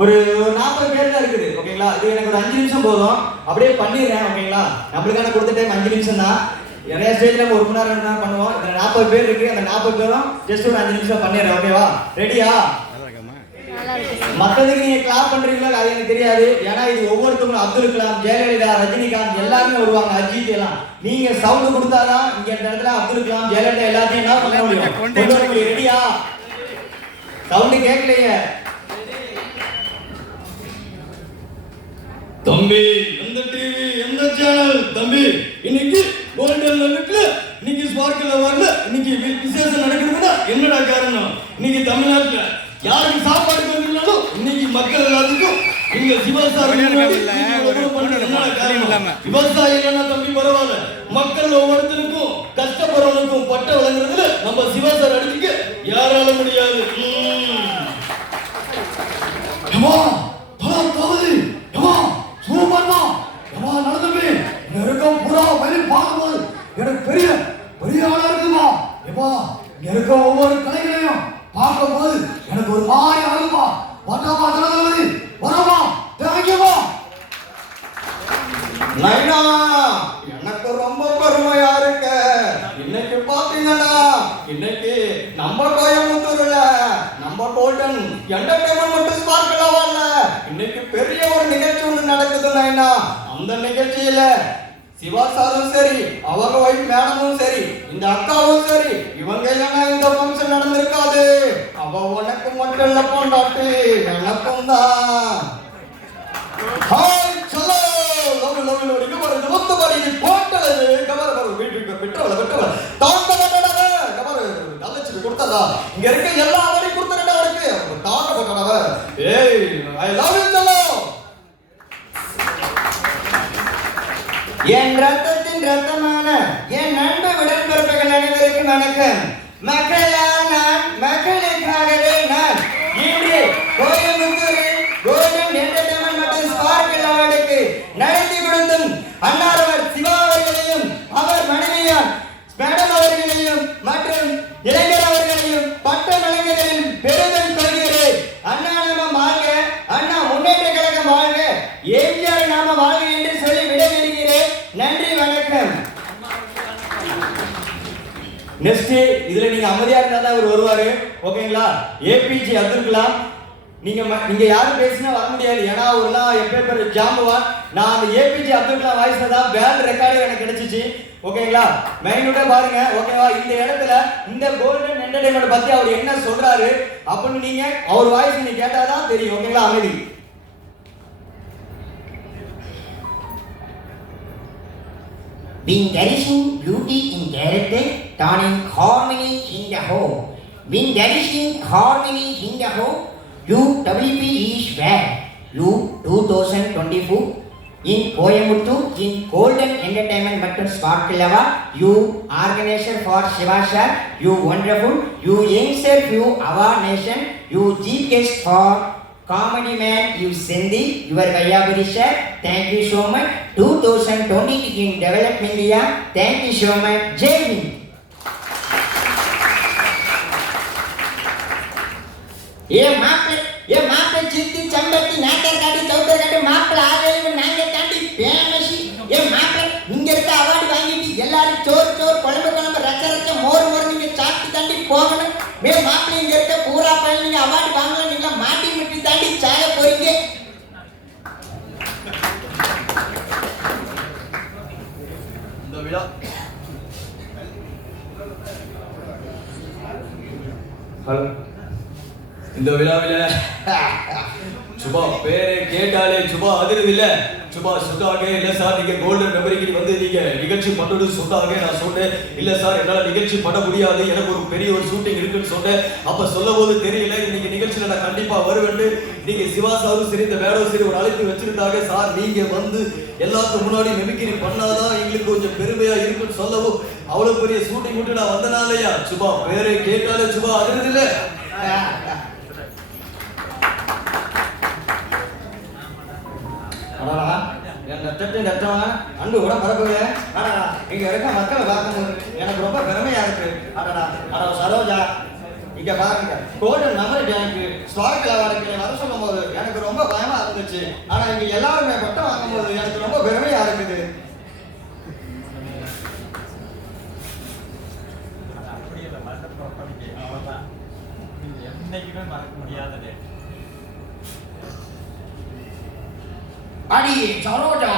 ஒரு 40 பேர் தான் இருக்குது. ஓகேங்களா? இது எனக்கு ஒரு 5 நிமிஷம் போதும், அப்படியே பண்ணிடுறேன். ஓகேங்களா? நம்மளுக்கான கொடுத்த டைம் 5 நிமிஷம் தான். நிறைய ஸ்டேஜ்ல 1 மணி நேரம் தான் பண்ணுவோம். இந்த 40 பேர் இருக்கு, அந்த 40 பேரும் ஜஸ்ட் ஒரு 5 நிமிஷம் பண்ணிடுறேன். ஓகேவா? ரெடியா? மற்றதுக்கு நீங்க கிளாப் பண்றீங்களா அது எனக்கு தெரியாது. ஏன்னா இது ஒவ்வொருத்தவங்களும் அப்துல் கலாம், ஜெயலலிதா, ரஜினிகாந்த் எல்லாருமே வருவாங்க, அஜித் எல்லாம். நீங்க சவுண்ட் கொடுத்தாதான் இங்க இந்த இடத்துல அப்துல் கலாம், ஜெயலலிதா எல்லாத்தையும் என்ன பண்ண முடியும். ரெடியா? சவுண்ட் கேட்கலையே தம்பி. எந்த டிவி எந்த சேனல் தம்பி? இன்னைக்கு கோல்டன் வீட்ல இன்னைக்கு ஸ்பார்க்ல வரல, இன்னைக்கு விசேஷம் நடக்குதுன்னா என்னடா காரணம்? இன்னைக்கு தமிழ்நாட்டுல யாருக்கு சாப்பாடு கொடுக்கணும், இன்னைக்கு மக்கள் எல்லாத்துக்கும் இங்க சிவசாமி விவசாயி இல்லைன்னா தம்பி பரவாயில்ல, மக்கள் ஒவ்வொருத்தருக்கும் கஷ்டப்படுறவனுக்கும் பட்ட வழங்குறதுல நம்ம சிவசார் அடிச்சுக்க யாரால முடியாது. எனக்கு பெரிய பெரிய ஆளா இருக்குமா எப்பா, இருக்க ஒவ்வொரு கலைகளையும் பார்க்கும் போது எனக்கு ஒரு மாதிரி ஆகுமா. வட்டமா தளபதி வரமா, தேங்க்யூமா. நைனா, எனக்கு ரொம்ப பெருமையா இருக்கு. இன்னைக்கு பாத்தீங்கன்னா இன்னைக்கு நம்ம கோயம்புத்தூர்ல நம்ம கோல்டன் என்டர்டைன்மெண்ட் ஸ்பார்க்ல வரல, இன்னைக்கு பெரிய ஒரு நிகழ்ச்சி ஒன்று நடக்குது நைனா. அந்த நிகழ்ச்சியில சிவா சாரும் சரி, அவங்க ஒய்ஃப் மேடமும் சரி, இந்த அக்காவும் சரி, இவங்க இல்லைன்னா இந்த ஃபங்க்ஷன் நடந்திருக்காது. அவ உனக்கு மட்டும் இல்ல பொண்டாட்டி, எனக்கும் தான். ஹாய் சலோ லவ் லவ் லவ் இங்க பாரு, மொத்த பாரு இது போட்டல கவர் பாரு, வீட்டுக்கு விட்டவள தாண்ட கட்டடவ கவர் நல்லச்சு கொடுத்ததா. இங்க இருக்க எல்லா வரையும் கொடுத்தடா அவருக்கு தாண்ட போட்டடவ. ஏய் ஐ லவ் யூ சலோ. என் ரத்தத்தின் ரத்தமான என் நண்பு உடன்பிறப்புகள் அனைவருக்கும் வணக்கம். மக்களால் நான், மக்களுக்காகவே நான். இன்று கோயம்புத்தூரில் கோல்டன் என்டர்டைன்மெண்ட் மற்றும் ஸ்பார்க்கிள் அவார்டுக்கு நடத்தி கொடுத்தும் அன்னாரவர் சிவா அவர்களையும் அவர் மனைவியார் மேடம் அவர்களையும் மற்றும் இளைஞர் அவர்களையும் பட்டம் வழங்குவதில் பெருமிதம் கொள்கிறேன். அண்ணா நாம வாழ்க, அண்ணா முன்னேற்ற கழகம் வாழ்க, எம்ஜிஆர் நாம வாழ்க என்று சொல்லி விடைபெறுகிறேன். நன்றி, வணக்கம். நெக்ஸ்ட் இதுல நீங்க அமைதியா இருந்தா தான் அவர் வருவாரு. ஓகேங்களா? ஏபிஜே அப்துல் கலாம். நீங்க யாரும் பேசினா வர முடியாது, ஏன்னா அவர்லாம் என் பேப்பர் ஜாம்புவான். நான் அந்த ஏபிஜே அப்துல் கலாம் வாய்ஸ்ல தான் பேண்ட் ரெக்கார்டே எனக்கு கிடைச்சிச்சு. ஓகேங்களா? மைனூட்டா பாருங்க. ஓகேவா? இந்த இடத்துல இந்த கோல்டன் என்டர்டைன்மெண்ட் பத்தி அவர் என்ன சொல்றாரு அப்படின்னு நீங்க அவர் வாய்ஸ் நீங்க கேட்டாதான் தெரியும். ஓகேங்களா? அமைதி. When there is beauty in character, turning harmony in the home. When there is harmony in the home, UWP is where. You 2024 in Coimbatore in Golden Entertainment மற்றும் Sparkle Award. You organizer for Shiva sir. You wonderful. You youngster you our nation. You chief guest for comedy man you Sindhi, your Gayaburi sir, thank you so much. 2020 in Develop India, thank you so much. Jai Hind. ये मापले चित्ती चंबती नाटर गाड़ी चौधर गाड़ी मापला आगले नांगे Tandi famous ये मापले इंगे का award वांगी எல்லாரும் चोर चोर கொலம்பு கொலம்பு ரச்ச ரச்ச மோர் மோர் நீங்க சாட்டி தாண்டி போகணும். மே மாப்ள இங்க இருக்க பூரா பையன் நீங்க அவார்ட் வாங்கல, நீங்க மாட்டி மிட்டி தாண்டி சாய போறீங்க. இந்த விழா இந்த விழாவில சுபா பேரை கேட்டாலே சுபா அதிருது இல்ல. சுபா சொன்னாங்க இல்ல சார் நீங்க கோல்டன் மெமரிக்கு வந்து நீங்க நிகழ்ச்சி பண்ணது சொன்னாங்க. நான் சொன்னேன் இல்ல சார் என்னால நிகழ்ச்சி பண்ண முடியாது, எனக்கு ஒரு பெரிய ஒரு ஷூட்டிங் இருக்குன்னு சொன்னேன். அப்ப சொல்லும் போது தெரியல இன்னைக்கு நிகழ்ச்சியில நான் கண்டிப்பா வருவேன். நீங்க சிவா சாரும் சரி இந்த மேடம் சரி ஒரு அழைப்பு வச்சிருந்தாங்க. சார் நீங்க வந்து எல்லாத்துக்கும் முன்னாடி மெமிக்ரி பண்ணாதான் எங்களுக்கு கொஞ்சம் பெருமையா இருக்குன்னு சொல்லவும் அவ்வளவு பெரிய ஷூட்டிங் விட்டு நான் வந்தனாலயா சுபா பேரை கேட்டாலே சுபா அதிருது இல்ல. அன்பு கூட பரப்புங்க. இங்க இருக்க மக்களை பார்க்கும்போது எனக்கு ரொம்ப பெருமையா இருக்கு. சரோஜா இங்க பாருங்க கோல்டன் மெமரி பேங்க் ஸ்டார்க்ல வர சொல்லும் போது எனக்கு ரொம்ப பயமா இருந்துச்சு. ஆனா இங்க எல்லாருமே பட்டம் வாங்கும்போது எனக்கு ரொம்ப பெருமையா இருக்குது. என்னைக்குமே மறக்க முடியாதது. அடியே சரோஜா,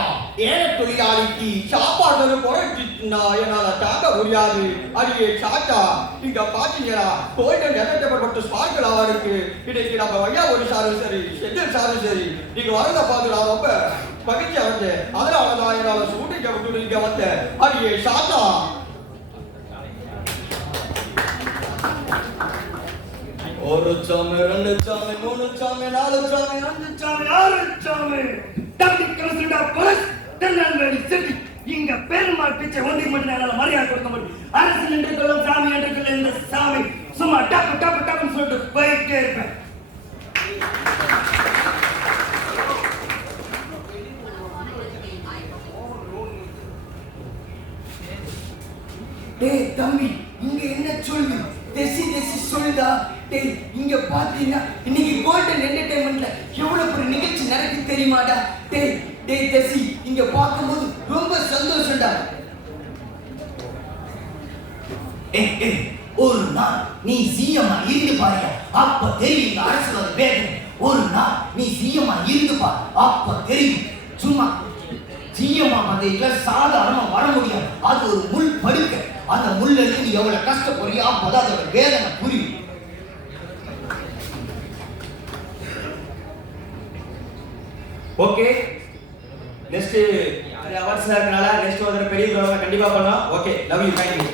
ஏழை தொழிலாளிக்கு சாப்பாடு குறைச்சிட்டுனா என்னால தாங்க முடியாது. அடியே சாச்சா, இங்க பாத்தீங்களா கோல்டன் என்டர்டைன்மெண்ட் ஸ்பார்க்கலா இருக்கு. இன்னைக்கு நம்ம ஐயா ஒரு சாரும் சரி செந்தில் சாரும் சரி நீங்க வரத பார்த்து நான் ரொம்ப மகிழ்ச்சியா வந்தேன். அதனாலதான் என்னால ஷூட்டிங்க விட்டு இங்க வந்தேன். அடியே சாச்சா, ஒரு சாமி, ரெண்டு சாமி, மூணு சாமி, நாலு சாமி, அஞ்சு சாமி, ஆறு சாமி. இங்க பெருமாள் பிச்சை ஒன்றை மட்டும் என்னால மரியாதை கொடுக்க முடியும். அரசு என்று சொல்லும் சாமி என்று சொல்ல இந்த சாமி சும்மா டப்பு டப்பு டப்புன்னு சொல்லிட்டு போயிட்டே இருப்பேன். டேய் தம்பி, இங்க என்ன சொல்லு? தெசி சொல்லுதா? டேய் இங்க பாத்தீங்கன்னா இன்னைக்கு கோல்டன் என்டர்டைன்மெண்ட்ல எவ்வளவு பெரிய நிகழ்ச்சி நடக்குது தெரியுமாடா? டேய் டேய் தெசி, இங்க பார்க்கும்போது ரொம்ப சந்தோஷம்டா. ஒரு நாள் நீ சிஎம்மா இருந்து பாருங்க, அப்ப தெரியும் அரசியலோட வேதனை. ஒரு நாள் நீ சிஎம்மா இருந்து பாரு, அப்ப தெரியும். சும்மா சிஎம்மா பதவியில சாதாரணமா வர முடியாது. அது ஒரு முள் படுக்க. அந்த முள்ள நீ எவ்வளவு கஷ்டப்படுறியோ அப்பதான் அதோட வேதனை புரியும். ஓகே, நெக்ஸ்ட் அவார்ட்ஸ் இருக்கனால நெக்ஸ்ட் ஒரு பெரிய ப்ரோக்ராம் கண்டிப்பா பண்ணலாம். Okay, love you, thank you.